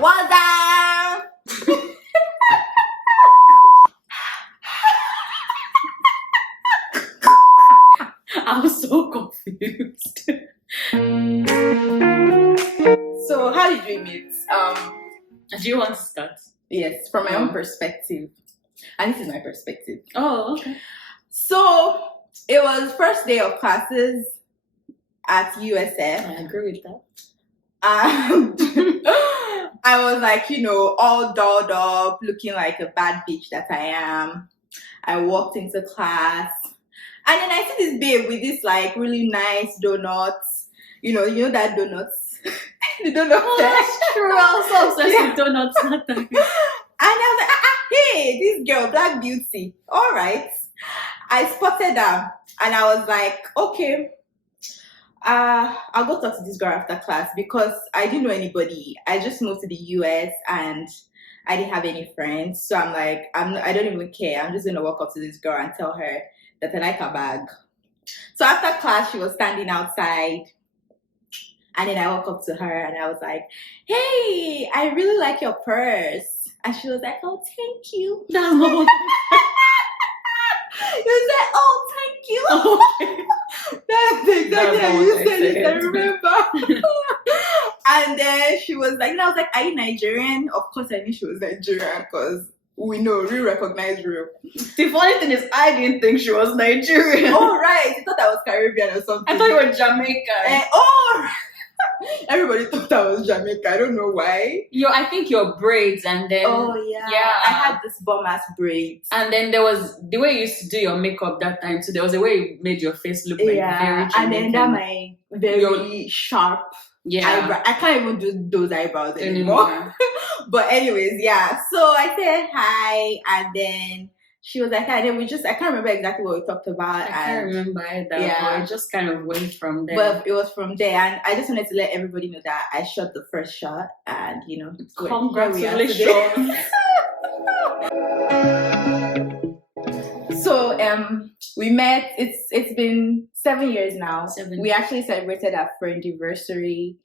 What's up? I'm so confused. So, how did we meet? Do you want to start? Yes, from my own perspective. And this is my perspective. Oh, okay. So, it was first day of classes at USF. I agree with that. And I was like, all dolled up, looking like a bad bitch that I am. I walked into class. And then I see this babe with this like really nice donuts. You know that donuts. The donuts. Oh, that's true. I was so obsessed with donuts that time. And I was like, hey, this girl, Black Beauty. All right. I spotted her and I was like, okay, I'll go talk to this girl after class because I didn't know anybody. I just moved to the US and I didn't have any friends. So I'm like, I don't even care. I'm just going to walk up to this girl and tell her that I like her bag. So after class, she was standing outside. And then I walked up to her and I was like, hey, I really like your purse. And she was like, oh, thank you. No. You said, oh, thank you. Okay. That's exactly That's how what you I said it. I said. remember. And then she was like, and I was like, are you Nigerian? Of course I knew she was Nigerian because we recognize real. The funny thing is, I didn't think she was Nigerian. Oh, right. You thought I was Caribbean or something. I thought you were Jamaican. Everybody thought I was Jamaican. I don't know why. I think your braids and then... Oh, yeah. Yeah. I had this bum-ass braids. And then there was the way you used to do your makeup that time too. There was a way you made your face look like very Jamaican. And then that my very sharp eyebrow. I can't even do those eyebrows anymore. But anyways, yeah. So I said hi, and then she was like, hi. And then I can't remember exactly what we talked about. I can't remember either. Yeah. But it just kind of went from there. But it was from there, and I just wanted to let everybody know that I shot the first shot, and congratulations. So we met. It's been 7 years now. We actually celebrated our friend anniversary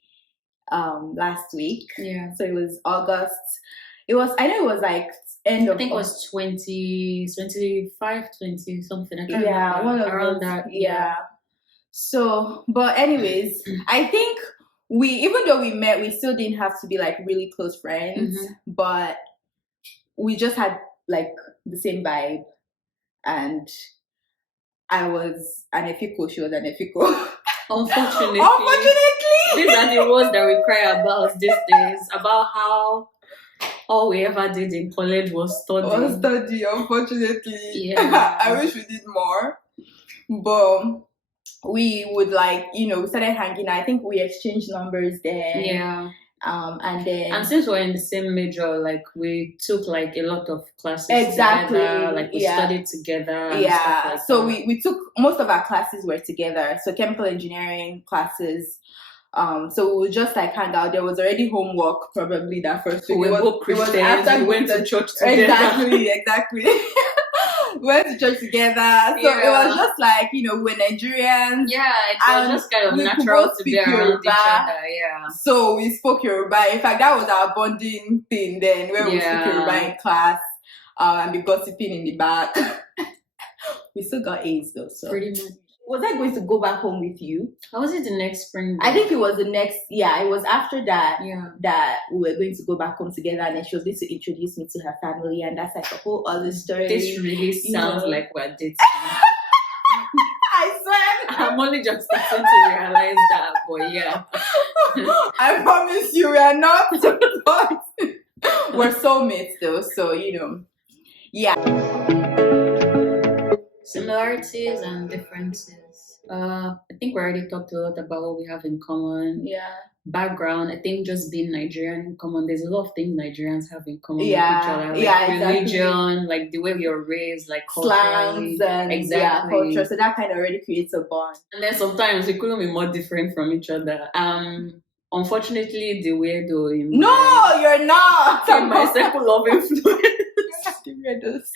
last week. Yeah. So it was August. I know it was like end of. I think it was 20, 25, 20 something. I can't remember. One of around that. Yeah. So, but anyways, I think even though we met, we still didn't have to be like really close friends, but we just had like the same vibe. And I was an Efiko, she was an Efiko. Unfortunately. These are the words that we cry about these days, about how all we ever did in college was study. Unfortunately. Yeah. I wish we did more. But we would we started hanging out. I think we exchanged numbers there. Yeah. And since we're in the same major, like we took like a lot of classes exactly together, like we studied together. And stuff like so that. we took most of our classes were together. So chemical engineering classes. So we would just like hang out. There was already homework probably that first week. We were both Christians. We went to church together. Exactly. We went to church together. So it was just like, we're Nigerians. Yeah, it was just kind of natural to be around each other. Yeah. So we spoke Yoruba. In fact, that was our bonding thing then, where we spoke Yoruba in class and be gossiping in the back. We still got A's though. So pretty much. Was I going to go back home with you? Or was it the next spring? I think it was the next, it was after that that we were going to go back home together, and then she was going to introduce me to her family, and that's like a whole other story. This really sounds like we're dating. I swear. I'm only just starting to realize that, but yeah. I promise you we are not, but we're soulmates though, so yeah. Similarities and differences. I think we already talked a lot about what we have in common. Yeah. Background, I think just being Nigerian in common, there's a lot of things Nigerians have in common with each other. Like religion, like the way we are raised, like slangs and culture. So that kind of already creates a bond. And then sometimes we couldn't be more different from each other. Unfortunately, the weirdo in you're not. In my circle of influence.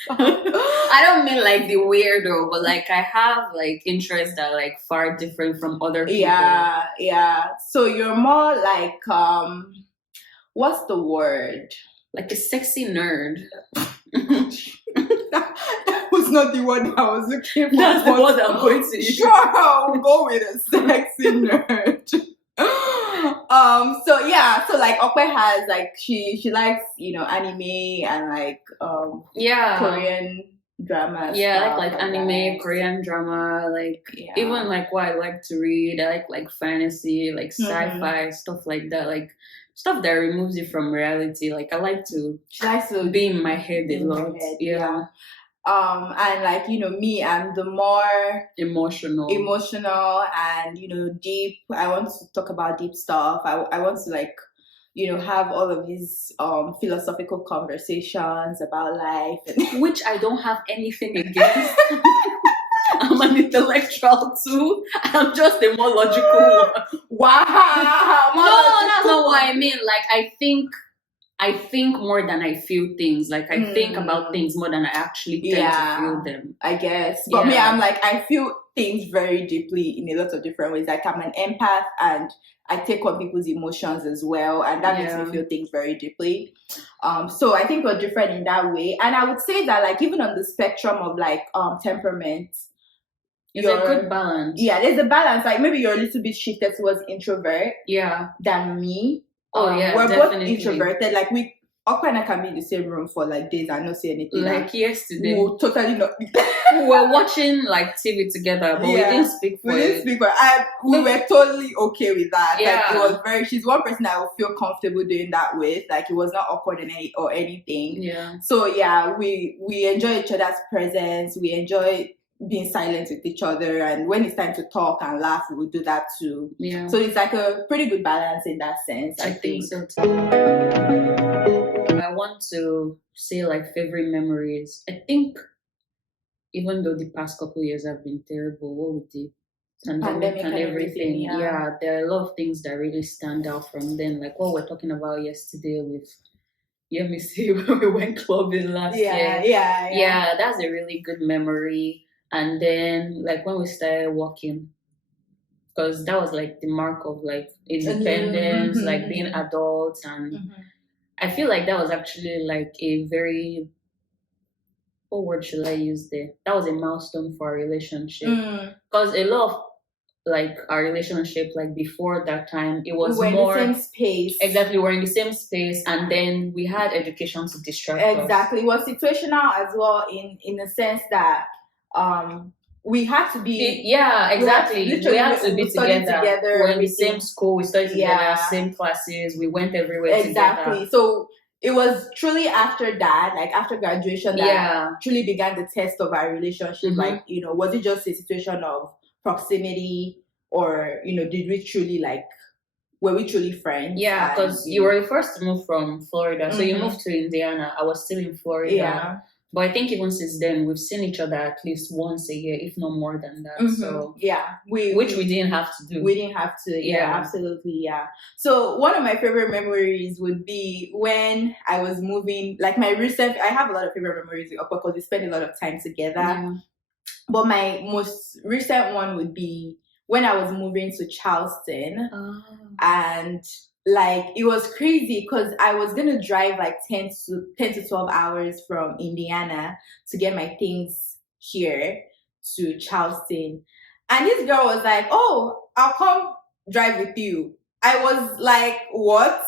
I don't mean like the weirdo, but like I have like interests that are like far different from other people. Yeah. So you're more like what's the word? Like a sexy nerd. That was not the word I was looking for. That's the word I'm going to use. Sure, I'll go with a sexy nerd. So yeah, so like Ope has like she likes, you know, anime and like Korean drama. Yeah, like anime, Korean drama, like even like what I like to read. I like fantasy, like sci-fi, stuff like that, like stuff that removes you from reality. Like I like to be in my head a lot. Yeah. And like, you know, me, I'm the more emotional and, you know, deep. I want to talk about deep stuff. I want to like, you know, have all of these philosophical conversations about life, which I don't have anything against. I'm an intellectual too. I'm just a more logical one. Wow. No, that's not what I mean. Like I think more than I feel things. Like I think about things more than I actually tend to feel them. I guess. But me, I'm like, I feel things very deeply in a lot of different ways. Like I'm an empath and I take on people's emotions as well. And that makes me feel things very deeply. So I think we're different in that way. And I would say that like even on the spectrum of like temperament, it's a good balance. Yeah, there's a balance. Like maybe you're a little bit shifted towards introvert than me. Oh yeah, we're definitely. both introverted. Like Ope and I can be in the same room for like days and not say anything. Like yesterday, we'll totally not. We were watching like TV together, but we didn't speak for it. We were totally okay with that. Yeah, like, it was very. She's one person I would feel comfortable doing that with. Like it was not awkward or anything. Yeah. So yeah, we enjoy each other's presence. We enjoy being silent with each other, and when it's time to talk and laugh, we'll do that too. Yeah. So it's like a pretty good balance in that sense. I think so too. I want to say like favorite memories. I think even though the past couple years have been terrible, what with the pandemic and everything, there are a lot of things that really stand out from them. Like what we're talking about yesterday with Yemisi when we went clubbing last year. Yeah, that's a really good memory. And then like when we started working, because that was like the mark of like independence, like being adults, and I feel like that was actually like a very, what word should I use there? That was a milestone for our relationship, because a lot of like our relationship, like before that time, it was more in the same space. Exactly, we're in the same space, and then we had education to distract us. Exactly, it was situational as well in the sense that we had to be we had to be together. We're in the same school, we studied together, same classes, we went everywhere together. So it was truly after that, like after graduation, that truly began the test of our relationship. Like, you know, was it just a situation of proximity, or, you know, did we truly like, were we truly friends? Yeah, because you were the first to move from Florida, so you moved to Indiana. I was still in Florida. Yeah. But I think even since then, we've seen each other at least once a year, if not more than that. So which we didn't have to do. We didn't have to. Yeah, absolutely. Yeah. So one of my favorite memories would be when I was moving. Like I have a lot of favorite memories with Ope because we spent a lot of time together. Yeah. But my most recent one would be when I was moving to Charleston, and like it was crazy because I was gonna drive like 10 to 12 hours from Indiana to get my things here to Charleston, and this girl was like, "Oh, I'll come drive with you." I was like, "What?"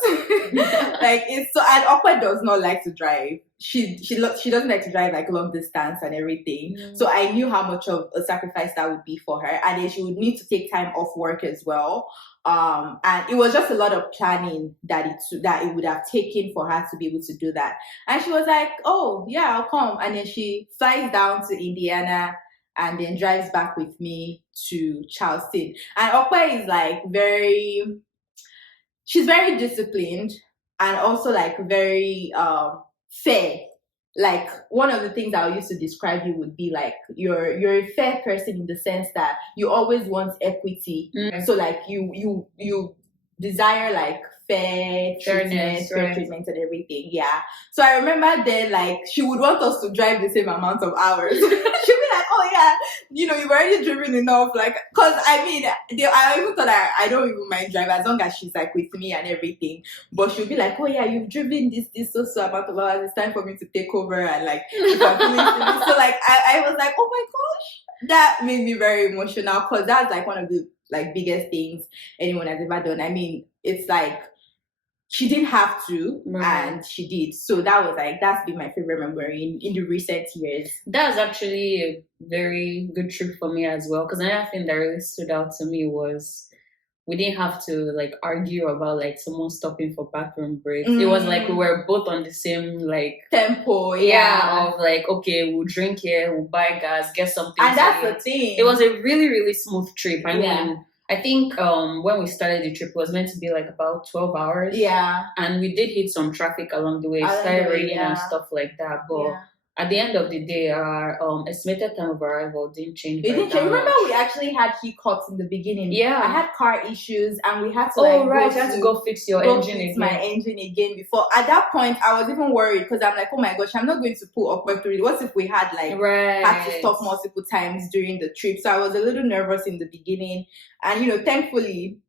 Like it's so. And Ope does not like to drive. She doesn't like to drive like long distance and everything. So I knew how much of a sacrifice that would be for her, and then she would need to take time off work as well. And it was just a lot of planning that it would have taken for her to be able to do that. And she was like, "Oh yeah, I'll come." And then she flies down to Indiana and then drives back with me to Charleston. And Ope is like she's very disciplined and also like very fair. Like one of the things I used to describe you would be like you're a fair person in the sense that you always want equity. So like you desire like fair treatment, fair treatment and everything. Yeah. So I remember then like she would want us to drive the same amount of hours. She'd be like, oh yeah, you've already driven enough. Like, cause I mean, I even thought I don't even mind driving as long as she's like with me and everything. But she'll be like, oh yeah, you've driven this so amount of hours. It's time for me to take over and like, if I'm feeling silly. So like, I was like, oh my gosh, that made me very emotional because that's like one of the like biggest things anyone has ever done. I mean, it's like she didn't have to, and she did. So that was like, that's been my favorite memory in the recent years. That was actually a very good trip for me as well. Because another thing that really stood out to me was we didn't have to like argue about like someone stopping for bathroom breaks. It was like we were both on the same like tempo, of like, okay, we'll drink here, we'll buy gas, get something. And that's the thing. It was a really, really smooth trip. I mean, I think when we started the trip, it was meant to be like about 12 hours. Yeah. And we did hit some traffic along the way. It started raining and stuff like that. But at the end of the day, our estimated time of arrival didn't change. It didn't change. Remember, we actually had hiccups in the beginning. Yeah. I had car issues and we had to you had to go fix your engine again. My engine again before. At that point, I was even worried because I'm like, oh my gosh, I'm not going to pull up through it. What if we had like had to stop multiple times during the trip? So I was a little nervous in the beginning. And thankfully,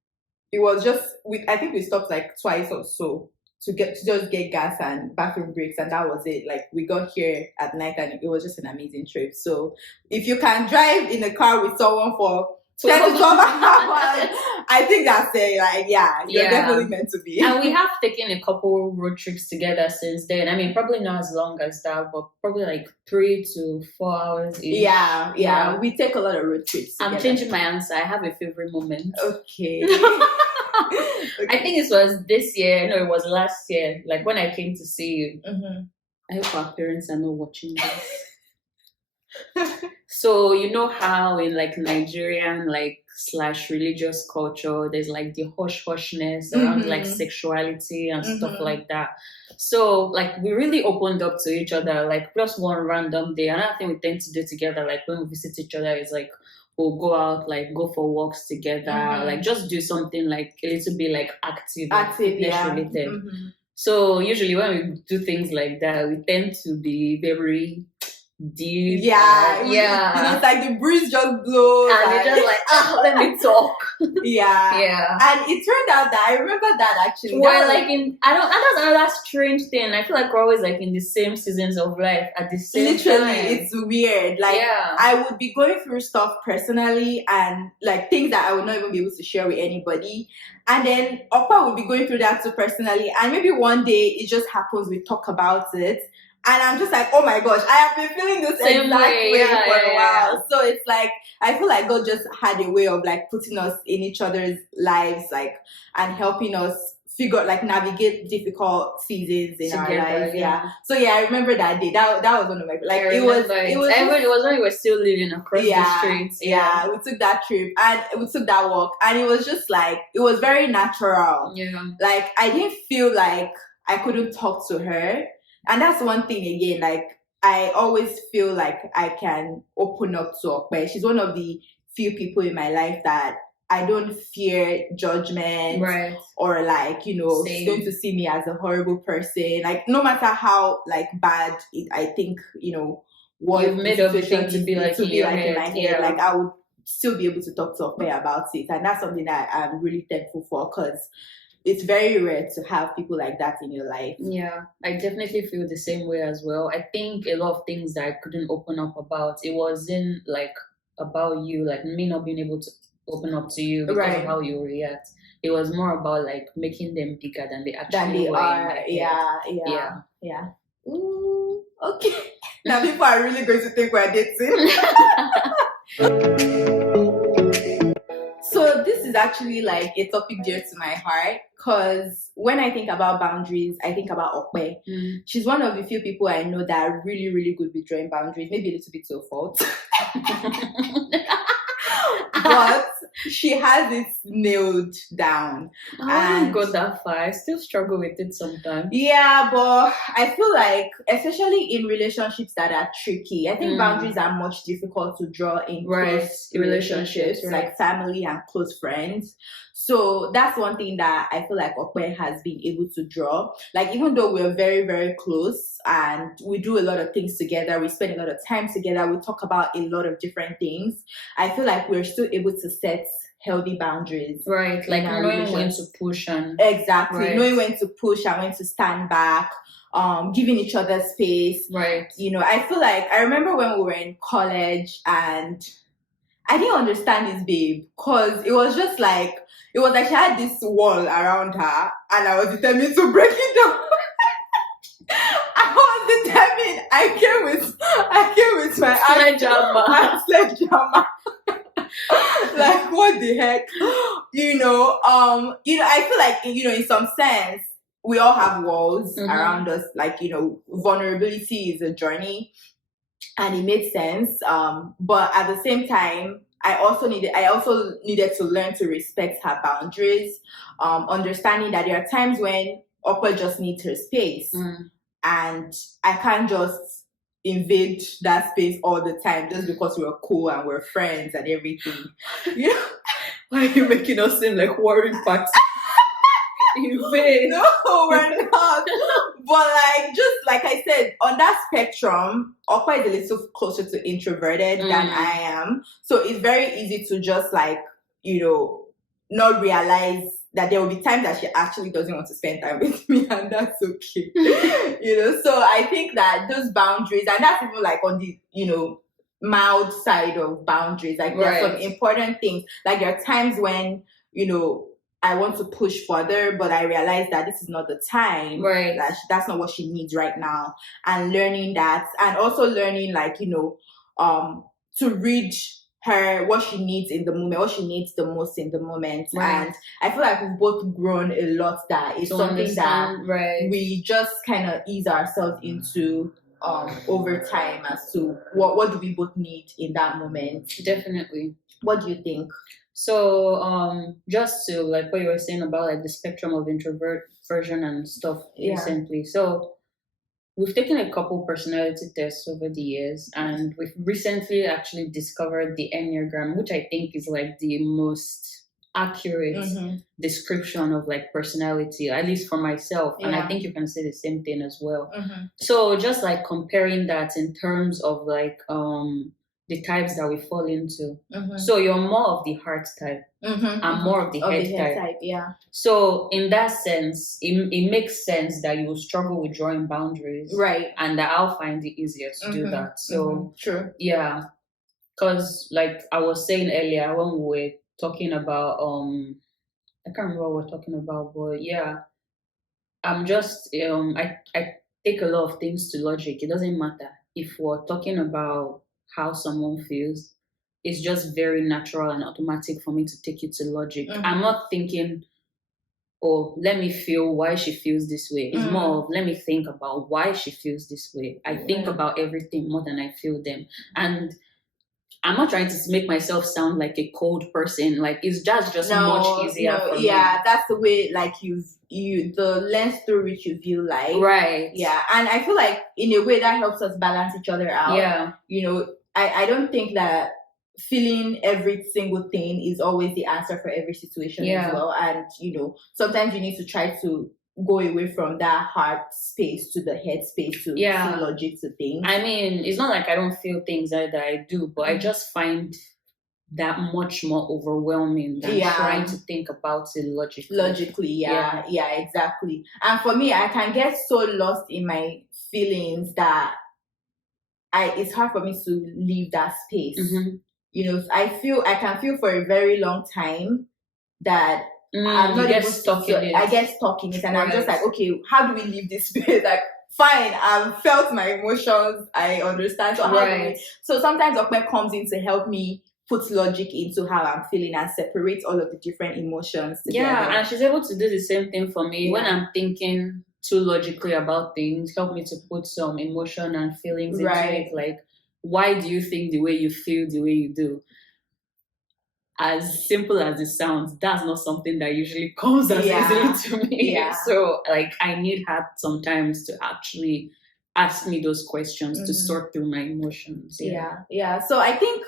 it was just I think we stopped like twice or so to just get gas and bathroom breaks, and that was it. Like we got here at night and it was just an amazing trip. So if you can drive in a car with someone for 10 to 12 hours, I think that's it. Like, you're definitely meant to be. And we have taken a couple road trips together since then. I mean, probably not as long as that, but probably like 3 to 4 hours each. Yeah. We take a lot of road trips together. I'm changing my answer. I have a favorite moment. Okay. I think it was this year. No, it was last year. Like when I came to see you. I hope our parents are not watching this. So you know how in like Nigerian like / religious culture, there's like the hush-hushness around like sexuality and stuff like that. So like we really opened up to each other, like just one random day. Another thing we tend to do together, like when we visit each other, is like we'll go out, like go for walks together, like just do something like a little bit like active related. So usually when we do things like that, we tend to be very deep. It's like the breeze just blows and you're just like, let me talk. And it turned out that I remember that actually we're like in that's another strange thing. I feel like we're always like in the same seasons of life at the same time. It's weird. Like I would be going through stuff personally and like things that I would not even be able to share with anybody, and then Opa would be going through that too personally, and maybe one day it just happens we talk about it. And I'm just like, oh my gosh, I have been feeling this exact way for a while. So it's like, I feel like God just had a way of like putting us in each other's lives, like, and helping us navigate difficult seasons in our lives. So I remember that day. That was one of my it was when we were still living across the streets. We took that trip and we took that walk, and it was just like it was very natural. Like I didn't feel like I couldn't talk to her. And that's one thing again, like I always feel like I can open up to Ope. She's one of the few people in my life that I don't fear judgment or like, she's going to see me as a horrible person. Like no matter how like bad I think, what you've made everything to be like in my head, like I would still be able to talk to Ope about it. And that's something that I'm really thankful for, because it's very rare to have people like that in your life. Yeah, I definitely feel the same way as well. I think a lot of things that I couldn't open up about, it wasn't like about you, like me not being able to open up to you because of how you react. It was more about like making them bigger than they actually were. Yeah. Ooh, okay. Now people are really going to think we're dating. So this is actually like a topic dear to my heart, because when I think about boundaries, I think about Ope. She's one of the few people I know that are really, really good with drawing boundaries, maybe a little bit to a fault. But she has it nailed down. I wouldn't go that far. I still struggle with it sometimes. Yeah, but I feel like, especially in relationships that are tricky, I think boundaries are much difficult to draw in close relationships, like family and close friends. So that's one thing that I feel like Okwe has been able to draw. Like, even though we're very, very close and we do a lot of things together, we spend a lot of time together, we talk about a lot of different things, I feel like we're still able to set healthy boundaries. Right, like knowing when to push and exactly, knowing when to push and when to stand back, giving each other space. Right. I feel like I remember when we were in college and I didn't understand this babe because it was like she had this wall around her and I was determined to break it down. I was determined. I came with my sledgehammer. Like, what the heck? I feel like, in some sense, we all have walls around us. Like, vulnerability is a journey and it made sense. But at the same time, I also needed to learn to respect her boundaries, understanding that there are times when Okwe just needs her space. And I can't just invade that space all the time just because we're cool and we're friends and everything. Why are you making us seem like warring party? Invade. No, we're not. But just like I said, on that spectrum, Okwa is a little closer to introverted than I am. So it's very easy to just not realize that there will be times that she actually doesn't want to spend time with me, and that's okay. So I think that those boundaries, and that's even like on the, mild side of boundaries, like there are some important things. Like there are times when, I want to push further, but I realize that this is not the time. Right. That's not what she needs right now. And learning that, and also learning to read her what she needs in the moment, what she needs the most in the moment. Right. And I feel like we've both grown a lot. That is something that we just kind of ease ourselves into over time as to what do we both need in that moment. Definitely. What do you think? So just to like what you were saying about like the spectrum of introversion and stuff recently. So we've taken a couple personality tests over the years, and we've recently actually discovered the Enneagram, which I think is like the most accurate description of like personality, at least for myself. And I think you can say the same thing as well. So just like comparing that in terms of like the types that we fall into. So you're more of the heart type. I'm more of the head type. Yeah. So in that sense, it makes sense that you will struggle with drawing boundaries. Right. And that I'll find it easier to do that. So true. Yeah. Because like I was saying earlier when we were talking about I can't remember what we're talking about, but yeah. I'm just I take a lot of things to logic. It doesn't matter if we're talking about how someone feels. It's just very natural and automatic for me to take it to logic. I'm not thinking, oh, let me feel why she feels this way. It's more of, let me think about why she feels this way. I think about everything more than I feel them. And I'm not trying to make myself sound like a cold person. Like, it's just much easier for me. Yeah, that's the way, like, the lens through which you view life. Right. Yeah, and I feel like, in a way, that helps us balance each other out. Yeah. I don't think that feeling every single thing is always the answer for every situation as well. And, sometimes you need to try to go away from that heart space to the head space to see logic to things. I mean, it's not like I don't feel things either. I do, but I just find that much more overwhelming than trying to think about it logically. Yeah, exactly. And for me, I can get so lost in my feelings that it's hard for me to leave that space. I can feel for a very long time that I'm not able to. I get stuck in it, and I'm just like, okay, how do we leave this space? Like, fine, I've felt my emotions, I understand. So so sometimes Okwe comes in to help me put logic into how I'm feeling and separate all of the different emotions together. Yeah, and she's able to do the same thing for me when I'm thinking too logically about things. Help me to put some emotion and feelings into it. Like, why do you think the way you feel the way you do? As simple as it sounds, that's not something that usually comes as easily to me. So like, I need her sometimes to actually ask me those questions to sort through my emotions. So I think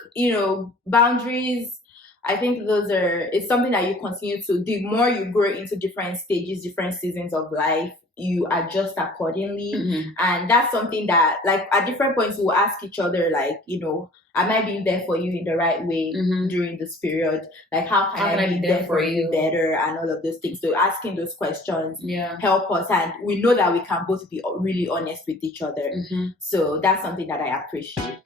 boundaries I think it's something that you continue to, the more you grow into different stages, different seasons of life, you adjust accordingly. Mm-hmm. And that's something that, like, at different points, we'll ask each other, like, you know, am I being there for you in the right way during this period? Like, how can I be there for you better? And all of those things. So asking those questions help us. And we know that we can both be really honest with each other. So that's something that I appreciate.